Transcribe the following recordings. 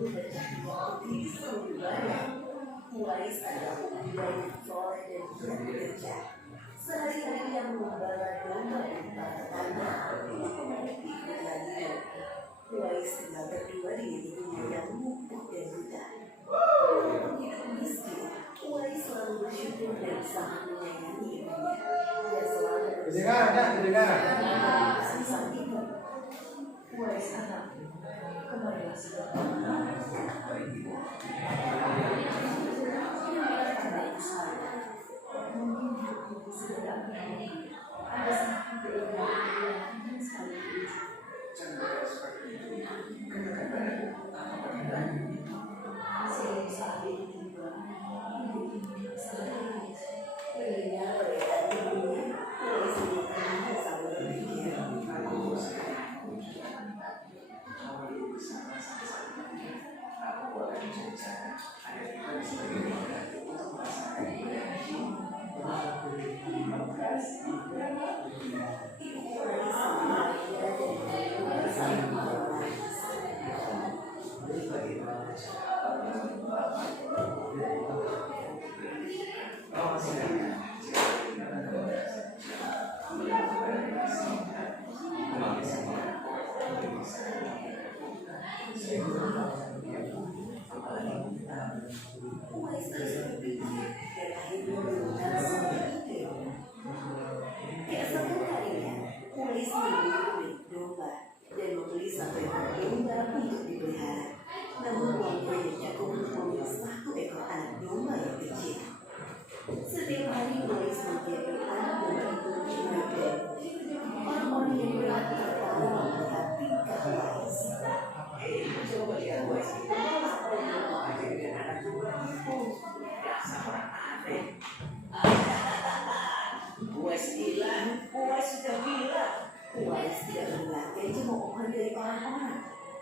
Uwais adalah pemuda yang soleh dan giat bekerja. Sehari-hari ia mengembala domba di depan tanah untuk memenuhi kebutuhan. Uwais tinggal berdua dengan ibunya yang lumpuh dan buta. Walaupun hidup miskin, Uwais selalu bersyukur dan sangat menyayangi ibunya. Dia selalu berusaha sang ibu. Uwais anak, kembalilah sudah.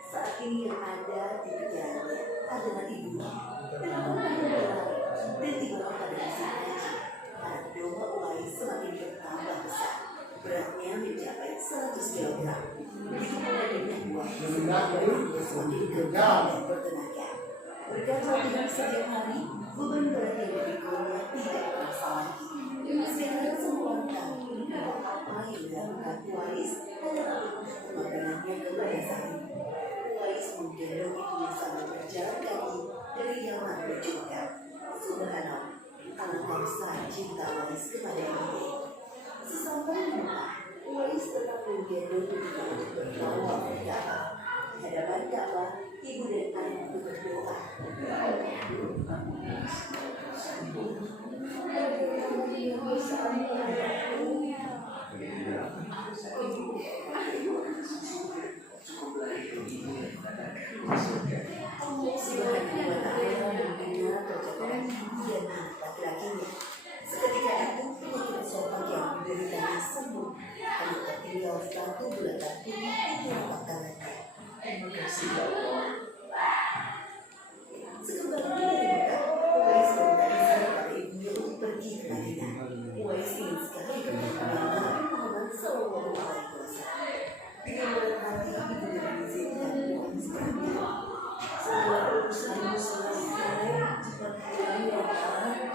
Saat ini yang ada di pikirannya adalah ibunya. Dan tiba-tiba pada musim haji, anak domba Uwais semakin bertambah besar. Beratnya mencapai 100 kg. Begitu pula dengan Uwais semakin kekal dan bertenaga. Berkat latihan setiap hari, beban berat yang dipikulnya tidak terasa lagi. Sekarang semua orang tahu bahwa apa yang dilakukan Uwais adalah makanannya kepada sang ibu. Uwais menggendong ibunya sambil berjalan kaki dari Yaman menuju Mekah. Subhanallah, alangkah besar cinta Uwais kepada ibunya. Sesampai di Mekah, Uwais tetap menggendong ibunya untuk berdoa di Ka'bah. Di hadapan Ka'bah, ibu dan anak itu berdoa. Seketika itu penyakit sopak yang menderitanya sembuh. Hanya tertinggal 1 bulatan putih di telapak tangannya. Terima kasih ya Allah. Sekembalinya dari Mekah, Uwais meminta izin kepada ibunya untuk pergi ke Madinah. Uwais ingin sekali bertemu dengan Nabi Muhammad SAW. Dengan berat hati, ibunya mengizinkan Uwais pergi. Setelah urusanmu selesai, cepat pulang ya Pak.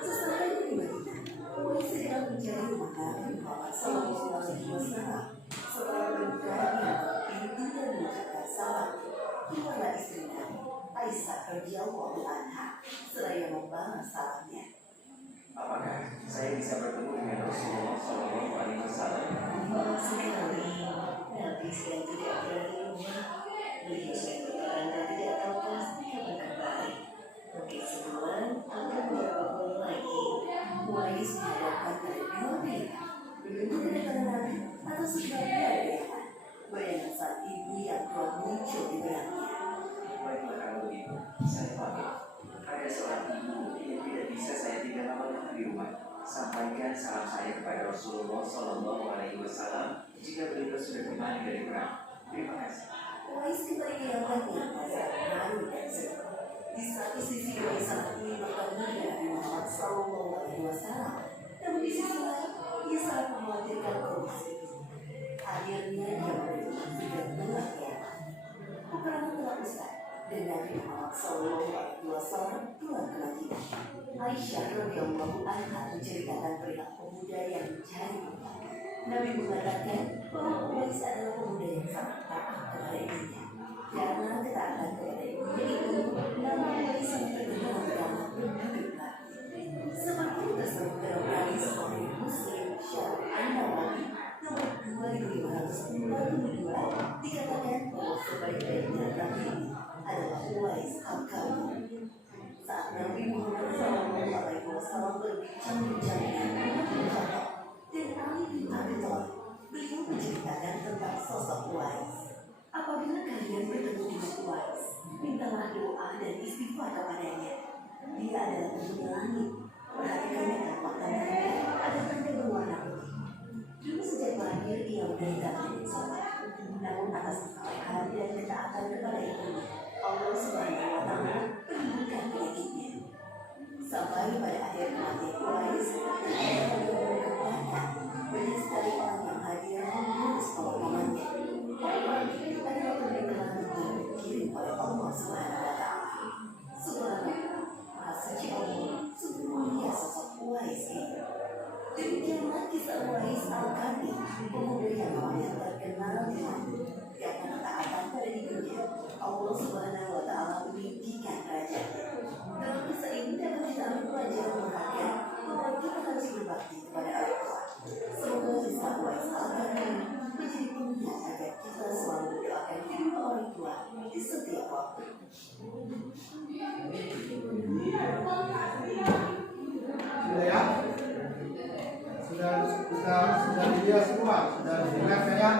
Sesampainya di Madinah, Uwais segera mencari rumah Nabi Muhammad SAW. Setelah berkali pintu dan mengucapkan salam, keluarlah istrinya, Aisyah radhiyallahu anha, seraya membalas salamnya. Apakah saya bisa bertemu dengan Rasulullah SAW? Sekali, Nabi sedang tidak berada di rumah. Beliau sedang berperang dan tidak tahu pasti kapan kembali. Mungkin sebulan atau beberapa bulan lagi. Uwais dihadapkan pada 2 pilihan. Belum kedatangan Nabi atau sebaliknya ada bayangan saat ibu yang telah muncul di belakangnya. Baiklah kalau begitu, saya pamit. Ada seorang ibu yang tidak bisa saya tinggal lama-lama di rumah. Sampaikan salam saya kepada Rasulullah SAW jika beliau sudah kembali dari perang. Terima kasih. Uwais kembali ke Yamannya pada malu dan sedih. Di satu sisi Uwais sangat ingin bertemu dengan Nabi Muhammad SAW, namun di sisi lain ia sangat mengkhawatirkan kondisi. Akhirnya dia berpikir dan pulang ke Yaman. Beberapa Aisyah radhiyallahu anha menceritakan perilaku pemuda yang mencari muka. Nabi mengatakan bahwa Uwais adalah pemuda yang sangat taat kepada ibunya. Karena ketaatan kepada ibunya itu, nama Uwais sangat terkenal karena penduduk lagi. Seperti tersebut dalam hadis Sahih Muslim Syarah An-Nawawi nomor 2542 dikatakan bahwa sebaik-baiknya laki adalah Uwais al-Qarni. Saat Nabi Muhammad SAW berbincang-bincang dengan Abu Bakar dan Ali bin Abi Thalib, beliau menceritakan tentang sosok Uwais. Apabila kalian bertemu dengan Uwais, mintalah doa dan istighfar kepadanya. Dia adalah penghuni langit. Perhatikannya tampak tandanya ada tanda berwarna putih. Dulu sejak lahir ia menderita penyakit sholat. Namun atas kesalahan dan ketaatan kepada ibunya, Allah Subhanahu wa Ta'ala menyembuhkan penyakitnya. Sampai pada akhir kematian Uwais, ternyata dia berkembangkan. Banyak sekali orang yang hadir mengurus pemakamannya. Orang ini adalah pernikahan yang dikirim oleh Allah Subhanahu wa Ta'ala. Subhanallah, Maha Suci Allah, sungguh mulia sosok Uwais ini. Demikianlah kisah Uwais al-Qarni, pemuda yang terkenal dengan karena ketaatan pada ibunya. Allah Subhanahu wa Ta'ala meninggikan derajatnya. Dalam kisah ini dapat kita ambil pelajaran berharga bahwa kita harus berbakti kepada orang tua. Semoga kisah Uwais al-Qarni menjadi pengingat agar kita selalu mendoakan kedua orang tua di setiap waktu. Sudah ya? Sudah dia semua, sudah dengar saya.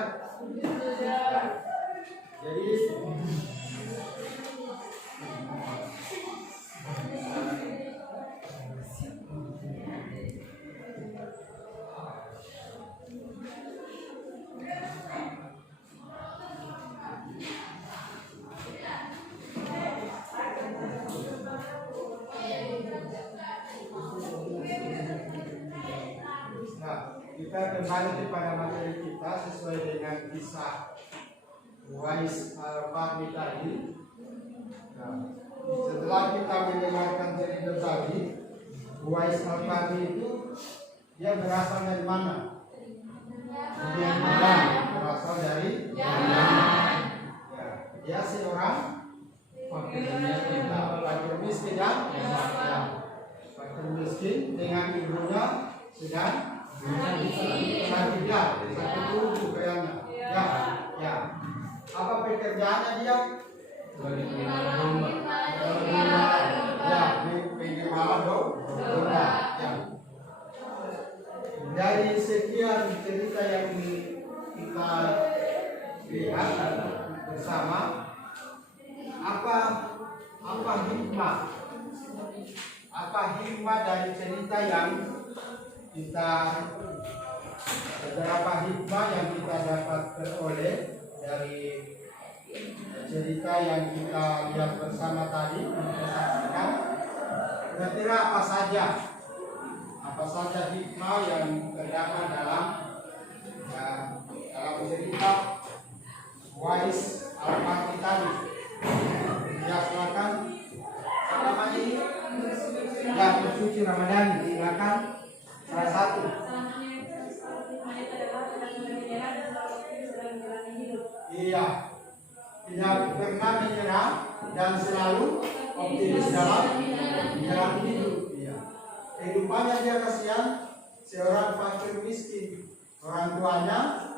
Jadi kita kembali kepada materi kita sesuai dengan kisah Uwais al-Qarni tadi. Nah, setelah kita mendengarkan cerita tadi, Uwais al-Qarni itu dia berasal dari mana? Dia berasal dari Yaman. Ya, dia seorang fakir miskin ya. Fakir miskin dengan ibunya sedang satu tubuh kayaknya. Ya. Apa pekerjaannya dia? Ya, penggembala domba. Ya. Dari sekian cerita yang kita lihat bersama, apa hikmah? Apa hikmah dari cerita yang beberapa hikmah yang kita dapat peroleh dari cerita yang kita lihat bersama tadi, kita saksikan. Kira-kira apa saja hikmah yang terdapat dalam cerita Uwais al-Qarni tadi? Ya, silakan. Apa ini? Ya, bersuci Ramadan, silakan. Salah satu. Iya, tidak pernah menyerah dan selalu optimis dalam menjalani hidup. Iya. Kehidupannya dia kasihan, seorang fakir miskin, orang tuanya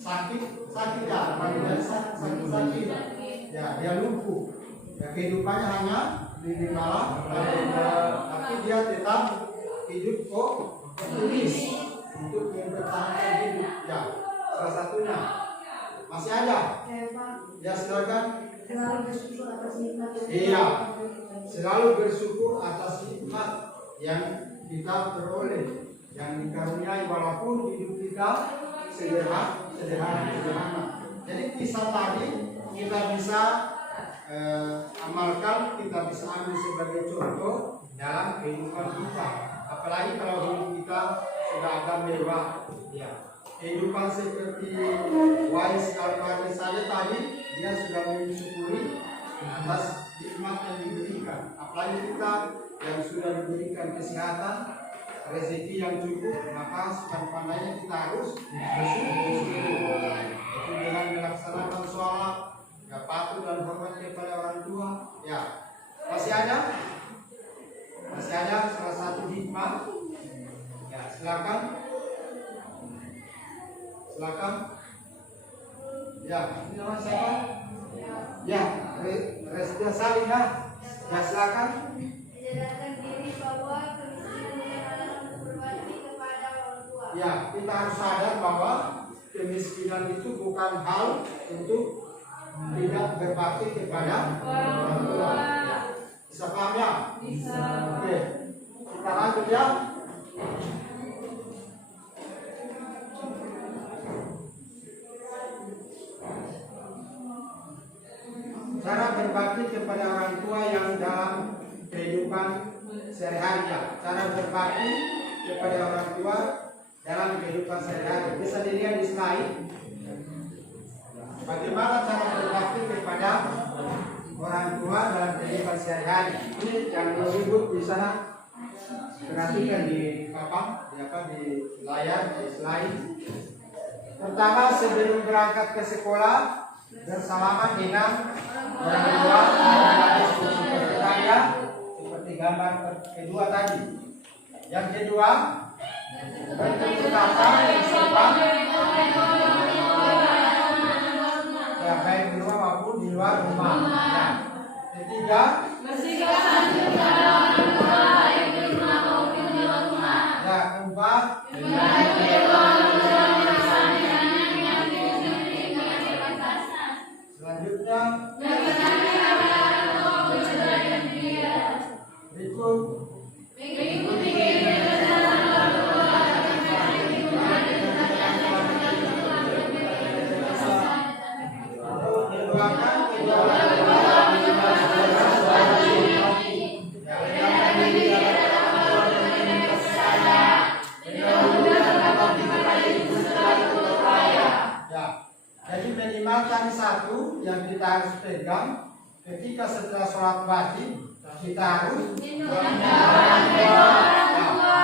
sakit ya, sakit. Ya, dia lumpuh. Ya, kehidupannya hanya di malam, tapi dia tetap hidup optimis untuk mempertahankan hidup. Ya, salah satunya masih ada. Ya, silakan. Selalu bersyukur atas nikmat. Iya, selalu bersyukur atas nikmat yang kita peroleh, yang dikaruniai walaupun hidup kita sederhana. Jadi kisah tadi kita bisa amalkan, kita bisa ambil sebagai contoh dalam kehidupan kita. Apalagi kalau hidup kita sudah agak mewah, ya. Kehidupan seperti Uwais al-Qarni saja tadi, dia sudah mensyukuri atas hikmat yang diberikan. Apalagi kita yang sudah diberikan kesehatan, rezeki yang cukup, maka sepandainya kita harus bersyukur. Itu dengan melaksanakan sholat, patuh dan hormat kepada orang tua. Ya, masih ada salah satu hikmah. Ya, silakan. Ya, ini nama siapa? Ya, Resda Salina. Ya, silakan. Menyadarkan diri bahwa kemiskinan adalah untuk berbakti kepada orang tua. Ya, kita harus sadar bahwa kemiskinan itu bukan hal untuk tidak berbakti kepada orang tua. Ya. Bisa paham ya? Bisa. Oke, kita lanjut ya. Cara berbakti kepada orang tua yang dalam kehidupan sehari-hari. Cara berbakti kepada orang tua dalam kehidupan sehari-hari. Bisa dilihat di slide. Bagaimana cara berbakti kepada orang tua dalam kehidupan sehari-hari? Ini yang disebut di sana. Perhatikan di di layar, di slide. Pertama, sebelum berangkat ke sekolah, bersalaman dengan orang tua, seperti saya, seperti gambar kedua tadi. Yang kedua, bertutur kata yang sopan, ya baik di rumah maupun di luar rumah. Ya. Ketiga, Bersikap santun kepada orang tua baik di rumah maupun di luar rumah. ya keempat, selanjutnya berikut mendoakan kedua orang tua. Ya, jadi minimal tadi satu yang kita harus pegang ketika setelah sholat wajib kita harus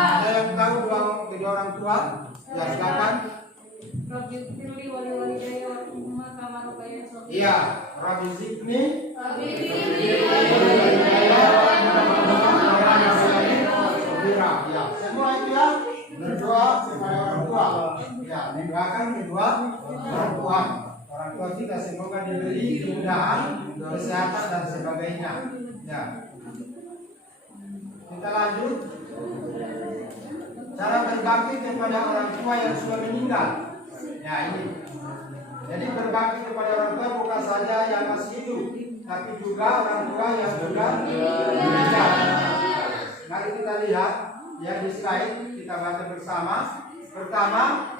ada yang tahu kedua orang tua? Ya silakan. Iya, Rabbi Zikni. Ya, semua itu ya berdoa kepada orang tua. Ya, mendoakan kedua orang tua. Orang tua kita semoga diberi kemudahan, kesehatan dan sebagainya. Ya. Kita lanjut. Cara berbakti kepada orang tua yang sudah meninggal. Ya, ini. Jadi berbakti kepada orang tua bukan saja yang masih hidup, tapi juga orang tua yang sudah meninggal. Mari kita lihat ya di slide, kita baca bersama. Pertama,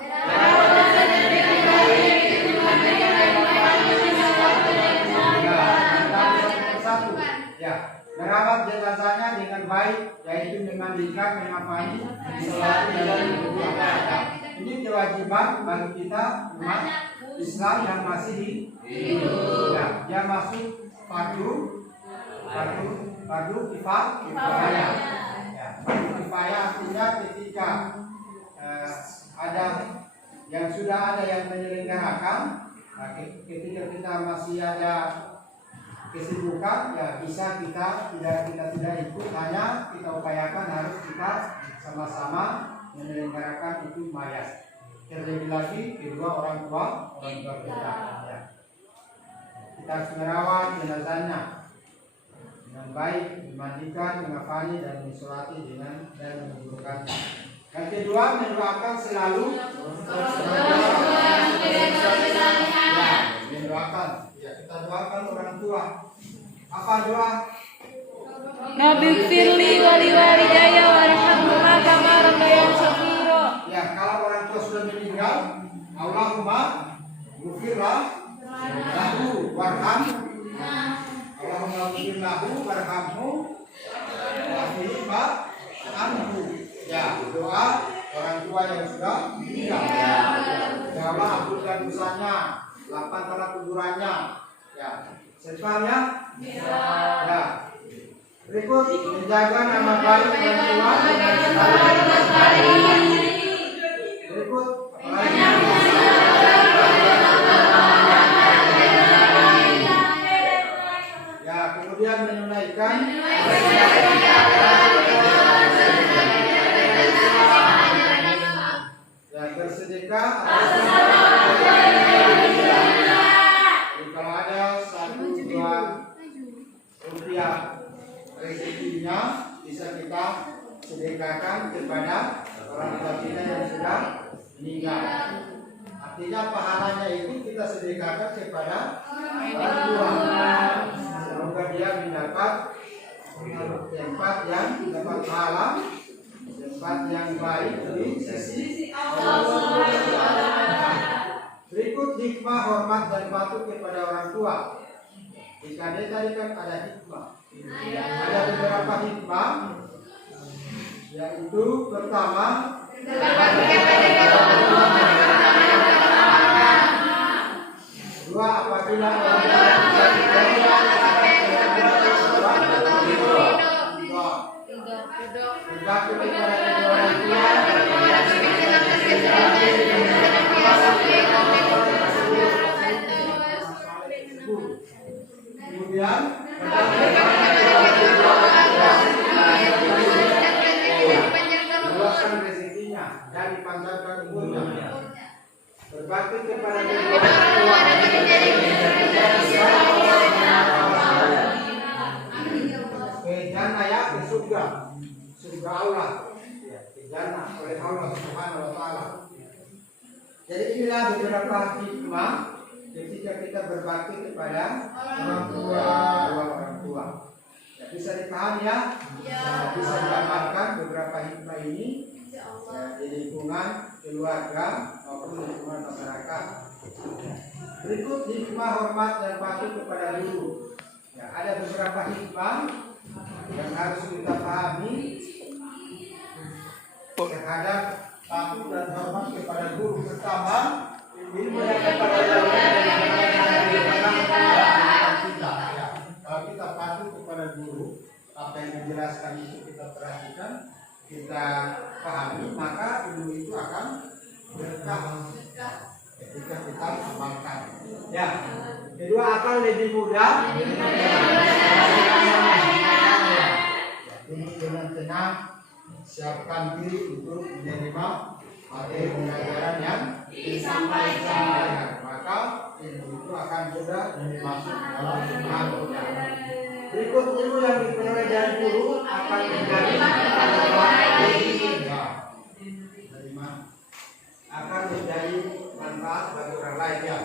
ya, merawat jenazahnya dengan baik, yaitu memandikan, menafkahi, disolati dan berdoa. Ini kewajiban bagi kita umat Islam yang masih hidup. Ya, dia masuk fardu kifayah. Ya, fardu kifayah artinya ketika ada yang sudah ada yang menyelenggarakan, ketika kita masih ada kesibukan, ya bisa kita tidak ikut, hanya kita upayakan harus kita sama-sama menyelenggarakan itu mayat. Terlebih lagi kedua orang tua kita. Ya. Kita harus merawat jenazahnya dengan baik, dimandikan, mengafani dan disolati dengan dan menguburkannya. Yang kedua, mendoakan selalu. Ya, mendoakan. Ya, kita doakan orang tua. Apa doa? Nabi firli wali walidayya warhamhuma kama rabbayani shaghira. Ya, kalau orang tua sudah meninggal, Allahumma ghfirlah lahu warham. Allahumma ghfir lahu warhamhu wa anhu. Ya, doa orang tua yang sudah meninggal. Ya Allah, ampunkan dosanya, lapangkanlah kuburannya. Ya, Sepahnya? Ya. Berikut menjaga nama baik orang tua dengan berikut ya, kemudian menunaikan ya, bersedekah kalau ada 1-2 rupiah rezekinya bisa kita sedekahkan kepada orang tua kita yang sudah meninggal. Artinya pahalanya itu kita sedekahkan kepada orang tua. Semoga dia mendapat tempat yang dapat pahala, tempat yang baik di sisi Allah. Berikut hikmah, hormat dan patuh kepada orang tua. Jika dia tadi kan ada hikmah. Ada beberapa hikmah, yaitu pertama dua, apabila orang tua kemudian luaskan rezekinya dan dipanjangkan umurnya, berbakti kepada kejana ya ke surga Allah, kejana oleh Allah Subhanahu wa Ta'ala. Jadi inilah beberapa hikmah ketika kita berbakti kepada orang tua. Ya, bisa dipahami ya? Bisa diamalkan beberapa hikmah ini ya, di lingkungan keluarga maupun lingkungan masyarakat. Berikut hikmah, hormat dan patuh kepada guru. Ya, ada beberapa hikmah yang harus kita pahami terhadap patuh dan hormat kepada guru. Pertama, ilmu yang kepada kita. Ya, kalau kita patuh kepada guru, apa yang dijelaskan itu kita perhatikan, kita pahami, maka ilmu itu akan berkah ketika kita amalkan. Ya, kedua, akan lebih mudah. Dengan tenang siapkan diri untuk menerima materi pembelajaran yang disampaikan, maka ilmu itu akan mudah masuk dalam hatinya. Berikut ilmu yang diperoleh dari guru akan menjadi manfaat bagi orang lain. Ya.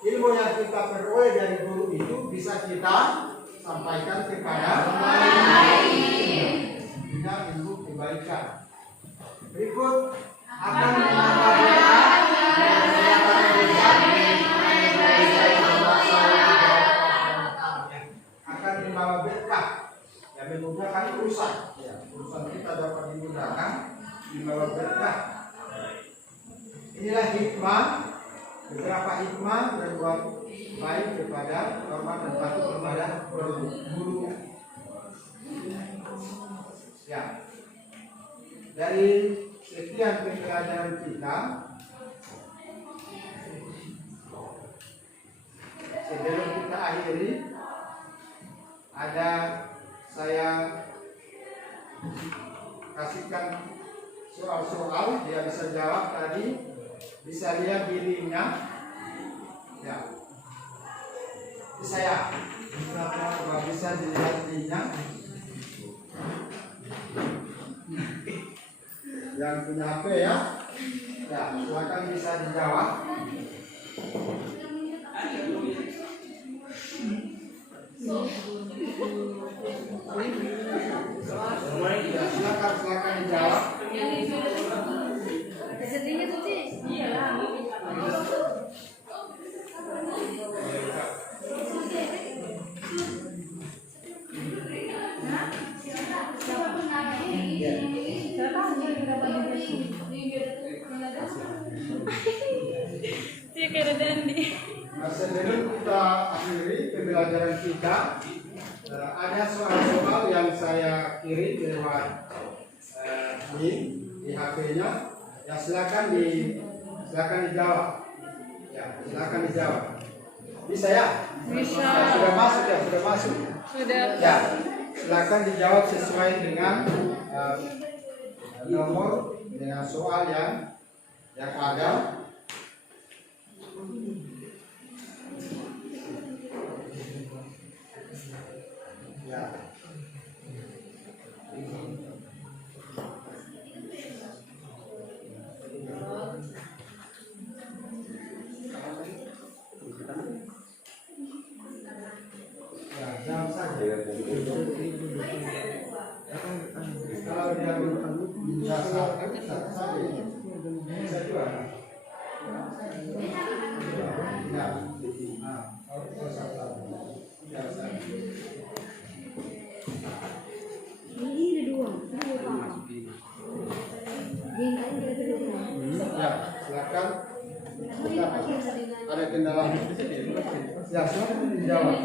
Ilmu yang kita peroleh dari guru itu bisa kita sampaikan kepada orang lain. Dengan ilmu kebaikan. Berikut akan membawa berkah yang memudahkan urusan. Ya, urusan kita dapat dimudahkan, membawa berkah. Inilah hikmah, beberapa hikmah berbuat baik kepada hormat dan patuh kepada guru. Ya, dari sekian pembelajaran kita, sebelum kita akhiri, ada saya kasihkan soal-soal, dia bisa jawab tadi, bisa lihat dirinya, ya, saya bisa dilihat dirinya. Yang punya HP ya, ya silakan bisa dijawab. Ya, silakan dijawab. Sedihnya tuh sih, iyalah. sebelum kita akhiri pembelajaran kita, ada soal-soal yang saya kirim lewat link di HP-nya. Ya silakan dijawab. Ya silakan dijawab. Bisa ya? Bisa. Ya, sudah masuk ya, sudah masuk. Sudah. Ya, silakan dijawab sesuai dengan nomor dengan soal yang ada. Ya. Ya, jam saja. Kalau dia bisa saja, bisa juga. Ya, kalau salah. Ya, Ini ada dua apa? Yang lain ada dua. ya, silakan. Ada kendala? Ya, silakan dijawab.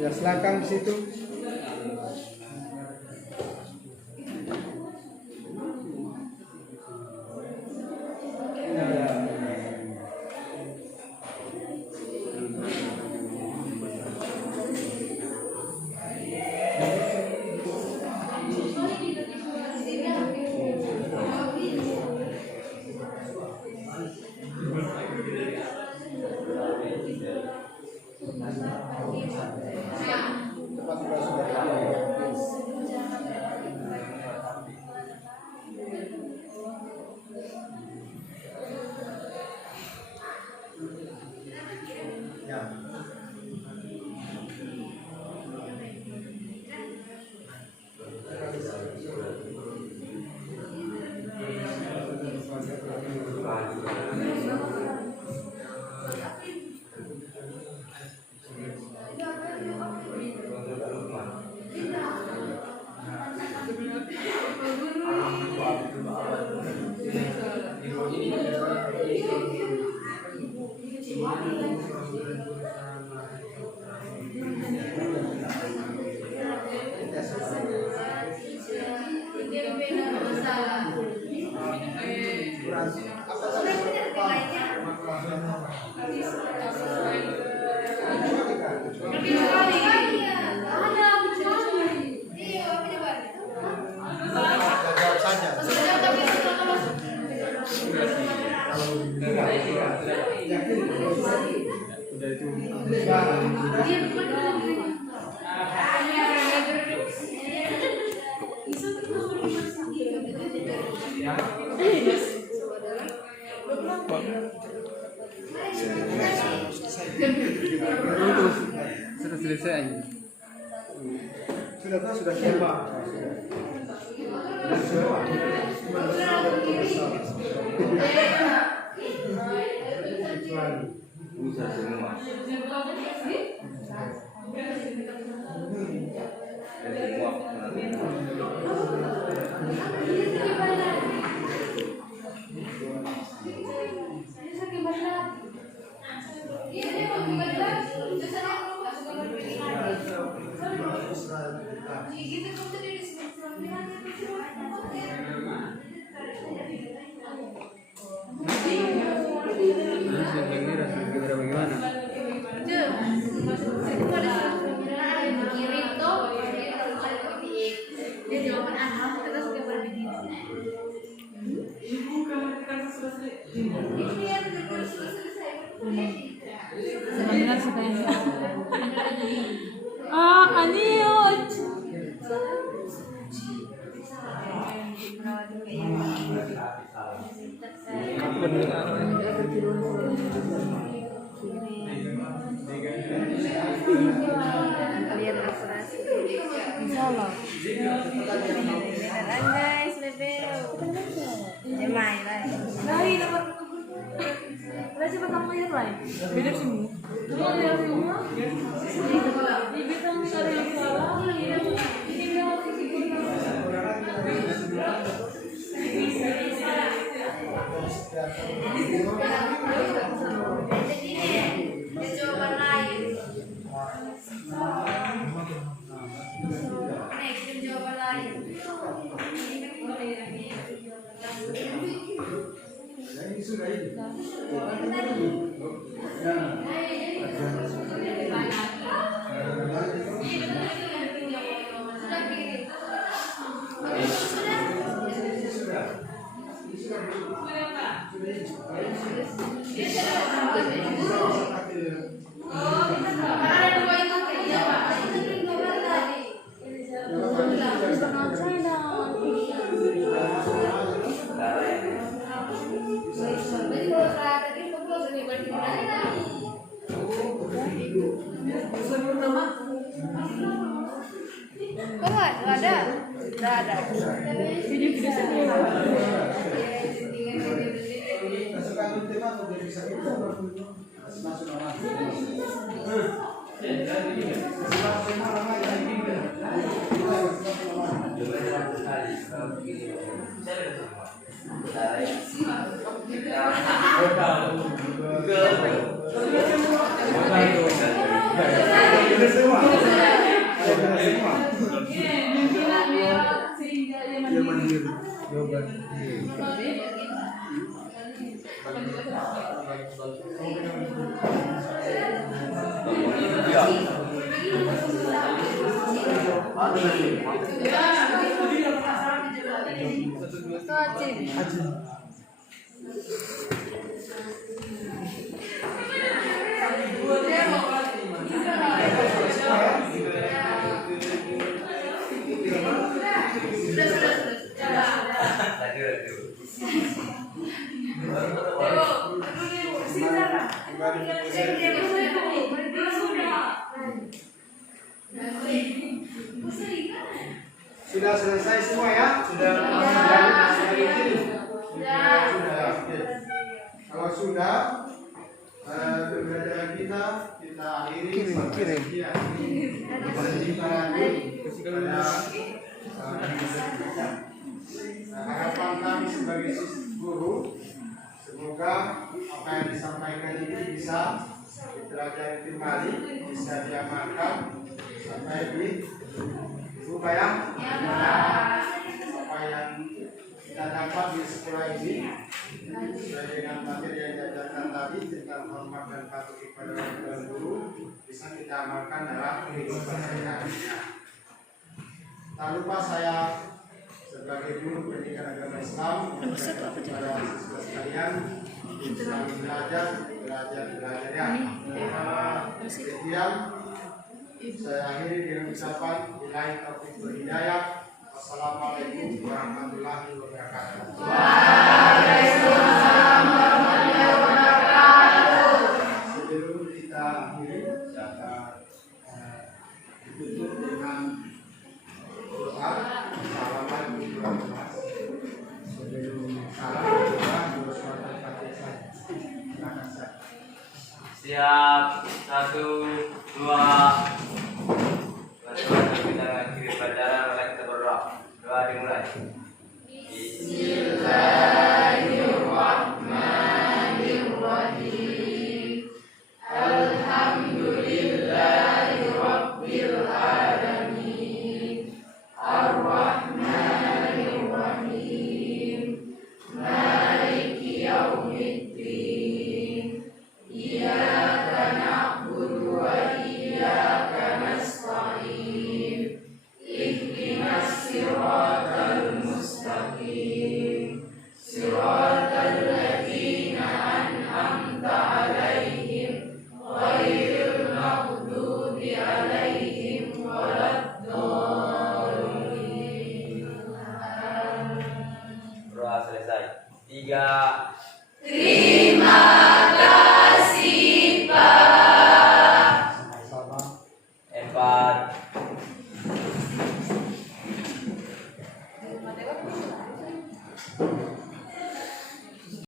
Ya, silakan di situ. Sudah selesai. Sudah semua. Bisa semua. Bagaimana? Dia jawaban anak kita suka berbeda. Lihat operasi. Insyaallah. Beneran guys, bebel. Ya main lah. Lagi nomor. Udah coba kamu lihat lah. Beda sih. Ini Ini sudah ini. Kok nggak ada? Nggak ada. Video-video semua. Sudah selesai semua ya? Sudah. Kalau sudah, pembelajaran kita akhiri sampai sekian. Harapan kami sebagai guru, semoga apa yang disampaikan ini bisa dipelajari kembali, bisa diamalkan sampai di lupa ya. Apa yang kita dapat di sekolah ini sesuai dengan materi yang diajarkan tadi tentang hormat dan patuh kepada orang tua dan guru bisa kita amalkan dalam kehidupan sehari-harinya. Tak lupa saya sebagai guru pendidikan agama Islam kepada siswa sekalian selalu belajar ya. Sekian saya akhiri dengan ucapan billahi taufiq wal hidayah. Wassalamualaikum warahmatullahi wabarakatuh. Waalaikumsalam warahmatullahi wabarakatuh. Sebelum kita akhiri, saya ditutup dengan doa salaman sebelum salam doa surat Al-Fatihah. Silakan Ustaz. Siap, 1, 2. Kita akhiri pelajaran, maka kita berdoa. Doa dimulai. Bismillahirrahmanirrahim. Alhamdulillahirabbil alamin. Ar-Rahmanir